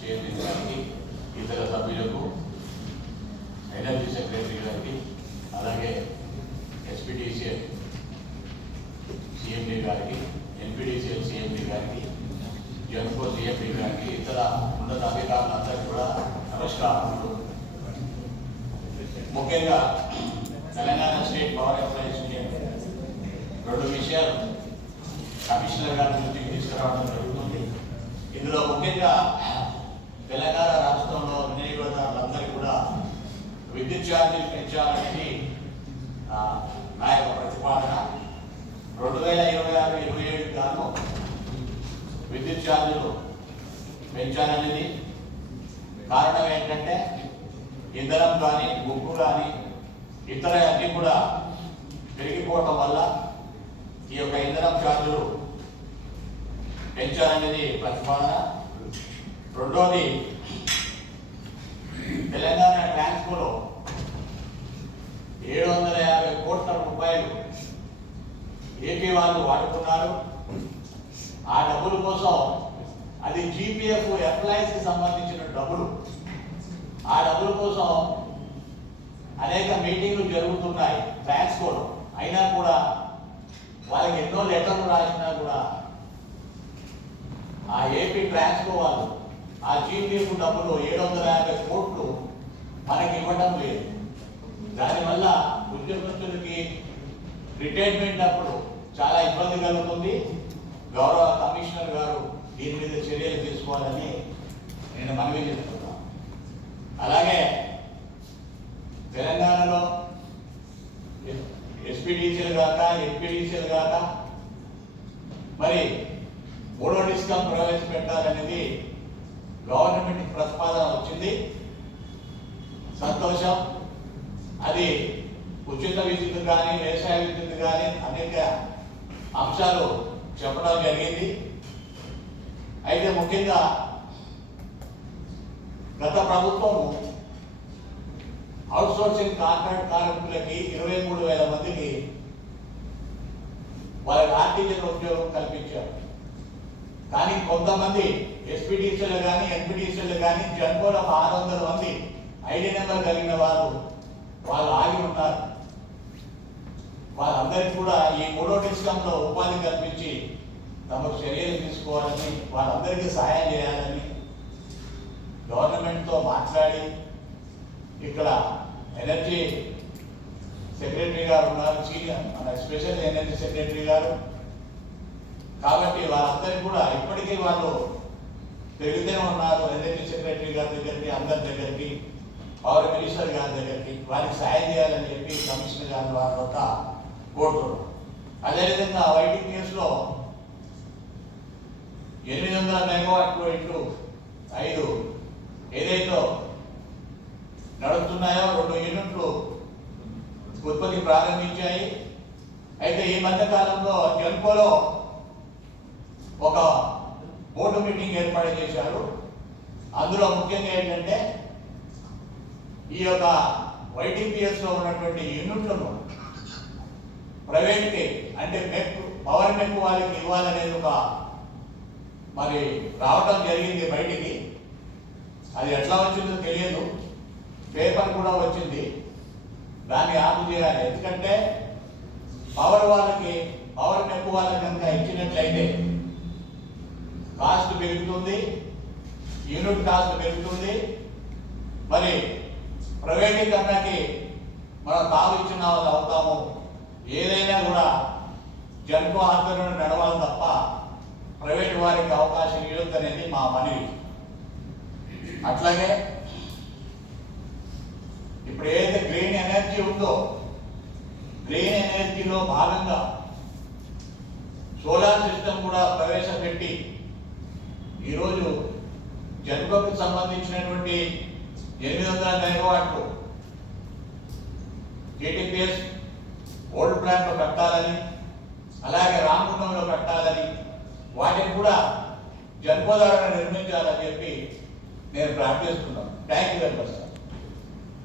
Chairman గారికి, ఇతర సభ్యులకు, ఎనర్జీ సెక్రటరీ గారికి, అలాగే ఎస్పీడీసీఎల్ సిఎండి గారికి, ఎన్పీడీసీఎల్ సిఎండి గారికి, జన్కో సిఎండి గారికి, ఇతర ఉన్నత అధికారులందరికీ కూడా నమస్కారములు. ముఖ్యంగా Telangana state power employees union రెండు విషయాలు కమిషనర్ గారి దృష్టికి తీసుకురావడం జరుగుతుంది. ఇందులో ముఖ్యంగా తెలంగాణ రాష్ట్రంలో వినియోగదారులందరికీ కూడా విద్యుత్ ఛార్జీలు పెంచాలనేది నా యొక్క ప్రతిపాదన. 2026-27 గాను విద్యుత్ ఛార్జీలు పెంచాలనేది. కారణం ఏంటంటే ఇంధనం కానీ, బొగ్గు కానీ, ఇతర అన్నీ కూడా పెరిగిపోవటం వల్ల ఈ యొక్క ఇంధనం ఛార్జీలు పెంచాలనేది ప్రతిపాదన. రెండోది, తెలంగాణ ట్రాన్స్పోలో 750 కోట్ల రూపాయలు ఏపీ వాళ్ళు వాడుకున్నారు. ఆ డబ్బుల కోసం అది జీపీఎఫ్ ఎంప్లాయీస్కి సంబంధించిన డబ్బులు. ఆ డబ్బుల కోసం అనేక మీటింగ్లు జరుగుతున్నాయి ట్రాన్స్పోలో. అయినా కూడా వాళ్ళకి ఎన్నో లెటర్లు రాసినా కూడా ఆ ఏపీ ట్రాన్స్పో వాళ్ళు ఆ జీపీఎఫ్ డబ్బులు 750 కోట్లు మనకి ఇవ్వడం లేదు. దానివల్ల ఉద్యోగస్తులకి రిటైర్మెంట్ అప్పుడు చాలా ఇబ్బంది కలుగుతుంది. గౌరవ కమిషనర్ గారు దీని మీద చర్యలు తీసుకోవాలని నేను మనవి చేస్తున్నాను. అలాగే తెలంగాణలో ఎస్పీడీసీలు కాక, ఎంపీడీసీలు కాక మరి 3వ డిస్కమ్ ప్రవేశపెట్టాలనేది గవర్నమెంట్ ప్రతిపాదన వచ్చింది. సంతోషం. అది ఉచిత విద్యుత్ కానీ, వ్యవసాయ విద్యుత్ కానీ అనేక అంశాలు చెప్పడం జరిగింది. అయితే ముఖ్యంగా గత ప్రభుత్వము అవుట్సోర్సింగ్ కాంట్రాక్ట్ కార్మికులకి 23,000 మందికి వాళ్ళకి ఆర్టీజన్ ఉద్యోగం కల్పించారు. కానీ కొంతమంది ఎస్పీడీసీలు కానీ, ఎన్పీడీసీలు కానీ, జన్కోలో 600 మంది ఐడి నెంబర్ కలిగిన వాళ్ళు ఆగి ఉన్నారు. వాళ్ళందరికీ కూడా ఈ 3వ డిస్కంలో ఉపాధి కల్పించి తమకు చర్యలు తీసుకోవాలని, వాళ్ళందరికీ సహాయం చేయాలని గవర్నమెంట్తో మాట్లాడి, ఇక్కడ ఎనర్జీ సెక్రటరీ గారు ఉన్నారు, సీనియర్ మన స్పెషల్ ఎనర్జీ సెక్రటరీ గారు. కాబట్టి వాళ్ళందరికీ కూడా ఇప్పటికీ వాళ్ళు పెరుగుతూనే ఉన్నారు. ఎనర్జీ సెక్రటరీ గారి దగ్గరికి, అందరి దగ్గరికి, పవర్ మినిస్టర్ గారి దగ్గరికి వారికి సాయం చేయాలని చెప్పి కమిషనర్ గారి వారి వద్ద కోరుతున్నారు. అదేవిధంగా వైటీపీఎస్లో 800 మెగావాట్లు ఇంటూ 5 ఏదైతే నడుస్తున్నాయో 2 యూనిట్లు ఉత్పత్తి ప్రారంభించాయి. అయితే ఈ మధ్య కాలంలో జన్కోలో ఒక బోర్డు మీటింగ్ ఏర్పాటు చేశారు. అందులో ముఖ్యంగా ఏంటంటే ఈ యొక్క వైటీపీఎస్లో ఉన్నటువంటి యూనిట్లను ప్రైవేట్కి అంటే పవర్ మెక్ వాళ్ళకి ఇవ్వాలనేది ఒక మరి రావటం జరిగింది బయటికి. అది ఎట్లా వచ్చిందో తెలియదు, పేపర్ కూడా వచ్చింది. దాన్ని ఆపు చేయాలి. ఎందుకంటే పవర్ మెక్ వాళ్ళకి కనుక ఇచ్చినట్లయితే కాస్ట్ పెరుగుతుంది, యూనిట్ కాస్ట్ పెరుగుతుంది. మరి ప్రైవేటీకరణకి మనం తావు ఇచ్చిన వాళ్ళు అవుతాము. ఏదైనా కూడా జన్కో ఆధ్వర్యంలో నడవాలి తప్ప ప్రైవేట్ వారికి అవకాశం ఇవ్వద్దనేది మా మనవి. అట్లాగే ఇప్పుడు ఏదైతే గ్రీన్ ఎనర్జీ ఉందో, గ్రీన్ ఎనర్జీలో భాగంగా సోలార్ సిస్టమ్ కూడా ప్రవేశపెట్టి ఈరోజు జన్కోకు సంబంధించినటువంటి 800 మెగావాట్లు కేటీపీఎస్ ఓల్డ్ ప్లాంట్లో పెట్టాలని, అలాగే రామగుండంలో పెట్టాలని, వాటిని కూడా జన్కో ద్వారా నిర్మించాలని చెప్పి నేను ప్రార్థిస్తున్నాను. Thank you very much.